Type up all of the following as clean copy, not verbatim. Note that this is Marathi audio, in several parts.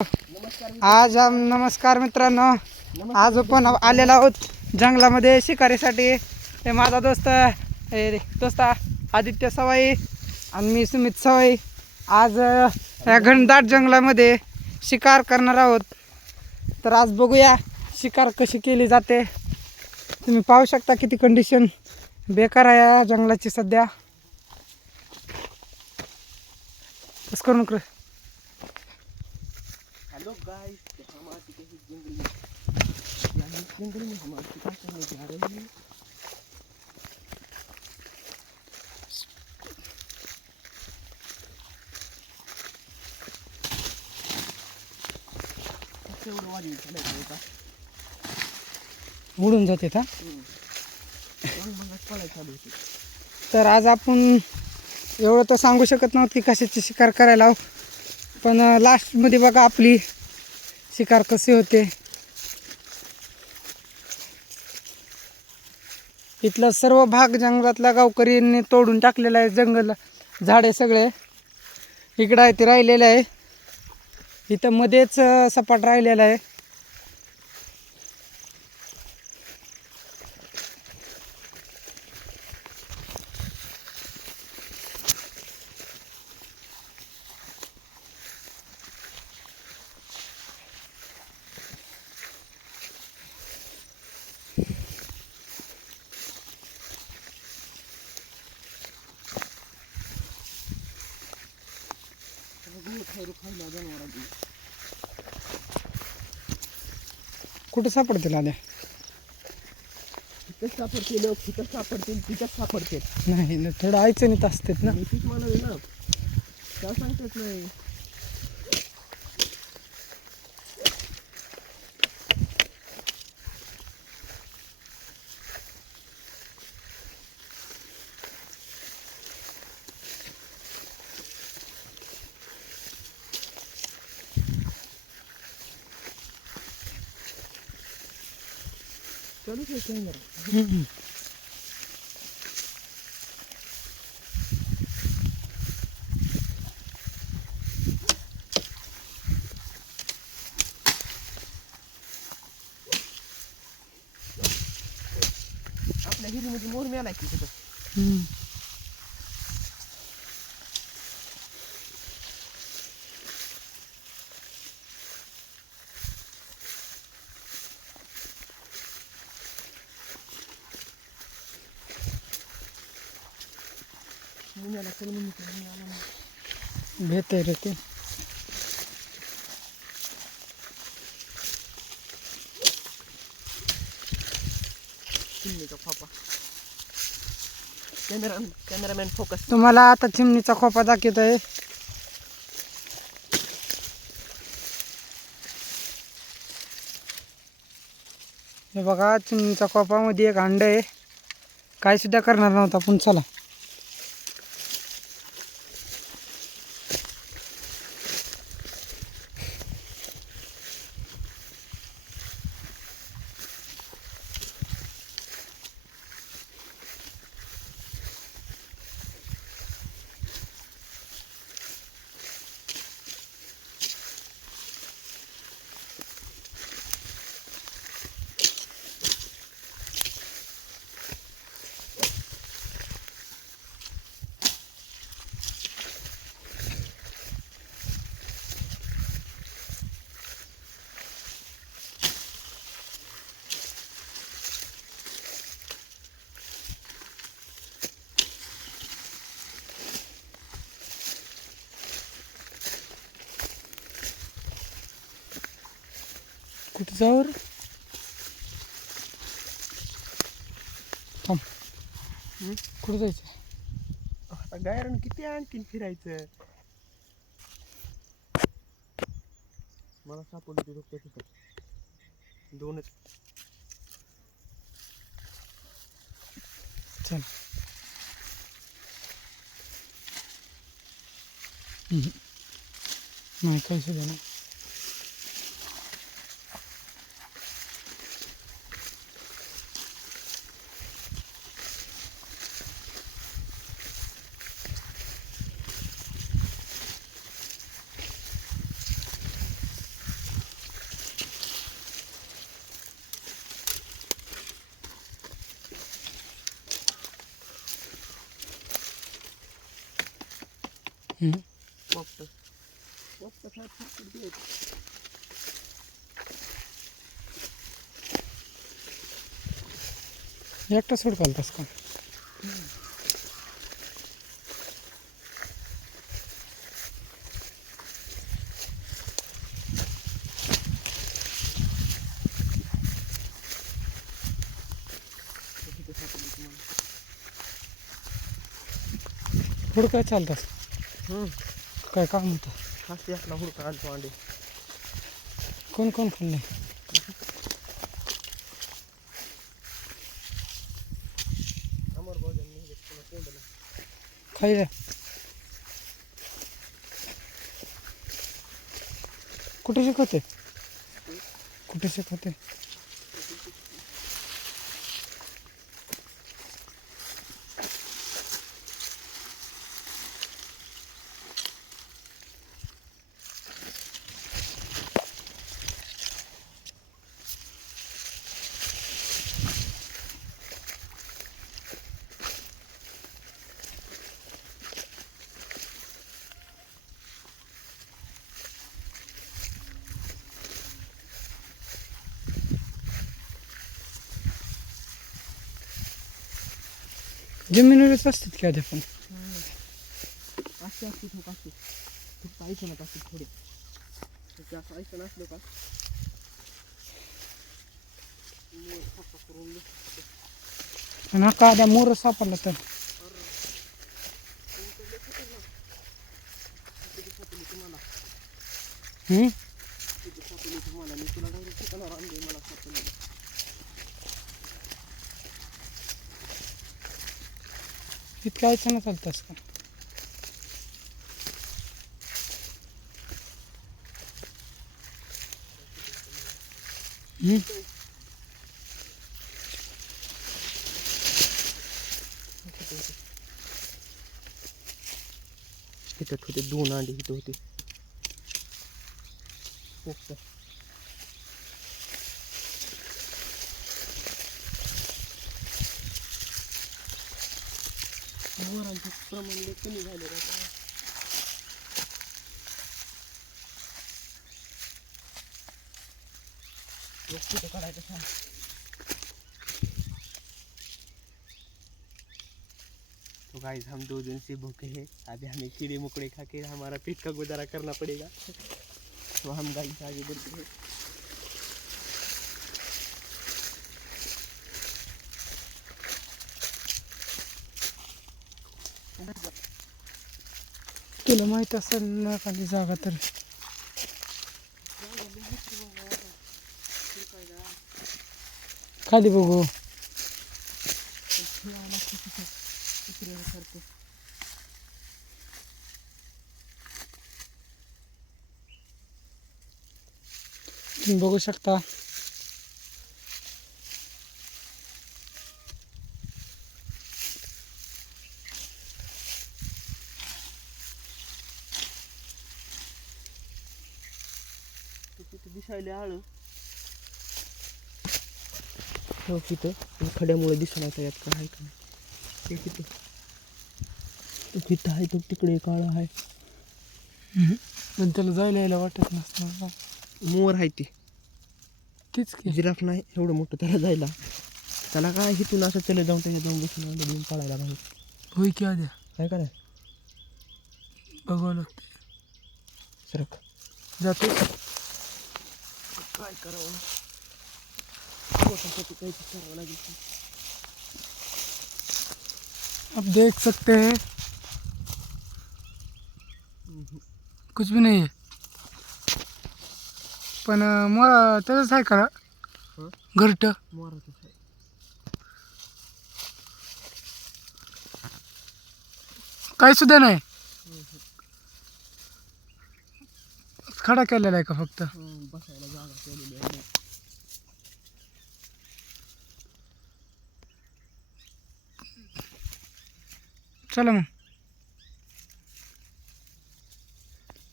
आज नमस्कार मित्रांनो. आज आपण आलेलो आहोत जंगलामध्ये शिकारीसाठी. हे माझा दोस्त आदित्य सवाई आणि मी सुमित सवाई आज या घनदाट जंगलामध्ये शिकार करणार आहोत. तर आज बघूया शिकार कशी केली जाते. तुम्ही पाहू शकता किती कंडिशन बेकार आहे या जंगलाची सध्या. बस करू नका. हेलो गाइस, तो हम आ चुके हैं जंगल में हम आज शिकार करने जा रहे हैं। सबसे उड़वारी चले का उडून जाते था. मग पळायला होती. तर आज आपण एवढं तर सांगू शकत नव्हतं की कशाची शिकार करायला आहो, पण लास्टमध्ये बघा आपली शिकार कशी होते. इथलं सर्व भाग जंगलातल्या गावकऱ्यांनी तोडून टाकलेला आहे. जंगल झाडे सगळे इकडं आहे ते राहिलेलं आहे. इथं मध्येच सपाट राहिलेलं आहे. कुठे सापडतील आल्या? तिथं सापडतील लोक, तिथं सापडतील, तिथं सापडतील. नाही ना, थोडं अडचणीत असतात ना. मी तीच म्हणाले ना, काय सांगतात नाही. चलो कॅमेरा आपल्या हिरीमध्ये मोर मिळाला की तिथं. मुलाला चल म्हणून भेटते रे ते. चिमणीचा खोपा. Cameraman focus. तुम्हाला आता चिमणीचा खोपा दाखवत आहे. हे बघा, चिमणीच्या खोपामध्ये एक अंड आहे. काय सुद्धा करणार नव्हता पण चला. कुठे जाऊ रे? थांब. कुठे जायचं? आता गायरण किती आणखीन फिरायचं. मला सापडली फक्त तिथं दोनच. चल. नाही काही सुद्धा नाही. पोपट काय फाटकून दे. एकटा सोड घालतास का? तिथे सापडली तुम्हाला. पुढं काय चालतास? काय काम होतं? फास्ट असला हुडका आणतो अंडे. कोण कोण खाल्ले? अमर भाऊजांनी हे पुन्हा कोंडलं. खायला कुठे शिकवते? कुठे शिकवते? जमिनीवरच असतात की आधी पण. असे असते ठोक असते. फक्त ऐकणत असते थोडे. ते असं ऐकणं असलं का मोर फक्त करून बसते. आणि हा काद्या मोर सापडला तर किती सापडली तुम्हाला? हम्म? किती सापडली तुम्हाला? मी तुला डायरेक्ट शिकवणार आणले मला सापडली. इतक्या आयचं ना चालतास का? इथं होते 2 अंडे इथं होते. पोपट. मोरांचं प्रमाण लय कमी झाले रे आता. कुठं काढायचं सांग. तो गाइस हम 2 दिन से भूखे हैं. अभी हमें कीड़े मकोड़े खा के हमारा पेट का गुजारा करना पड़ेगा. तो हम गाइस आगे बढ़ते हैं. तुला माहित असेल ना खाली जागा तर खाली बघू. तुम्ही बघू शकता तिथे दिसायला आळ हो तिथं खड्यामुळे दिसून येतं यात काय आहे का नाही. ते तिथं तिथं आहे तो तिकडे काळा आहे. पण त्याला जायला यायला वाटत नसतं. मोर आहे ती. तीच की जिराफ नाही एवढं मोठं त्याला जायला. त्याला काय इथून असं चले जाऊन त्याच्या जाऊन बसून अंडे देऊन पळायला पाहिजे. होय की आद्या काय काय बघावं लागतं. सरक जातो काय करावं पोटासाठी काही करावं लागेल. आप देख सकते हैं कुछ भी नहीं है. पण मोरा त्याच आहे का घरट मोराचं आहे. काही सुद्धा नाही. खडा केलेला आहे का फक्त? बसायला जागा केलेली आहे. चला मग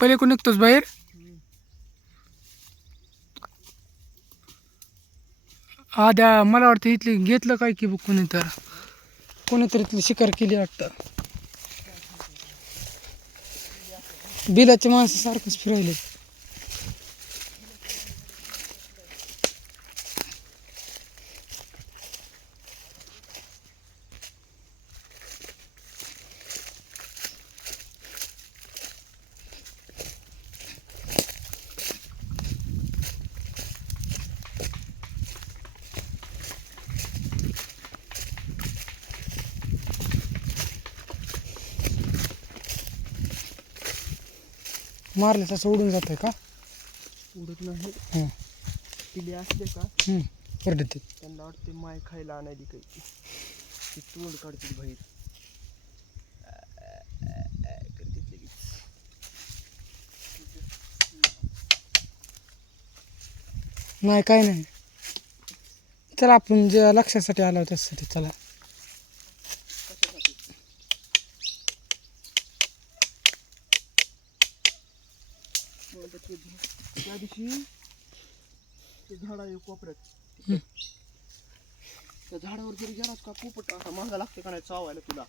पहिले कोण निघतोस बाहेर. आद्या मला वाटतं इथली घेतलं काय की कोणीतरी इथली शिकार केली वाटतं. बिलाची माणसं सारखंच फिरायले. मारले तसं उडून जातंय का? उडत नाही. हं. पिले असले का पडते. त्यांना वाटते माय खायला आणायली काही, ती तोंड काढते बाहेर करते लगेच. नाही काय नाही. चला आपण जे लक्षासाठी आलो त्यासाठी चला. कशासाठी? त्या दिवशी ते झाड आहे कोपऱ्यात, त्या झाडावर जरी गेलास का पोपट असा मागा लागते का नाही चावायला तुला.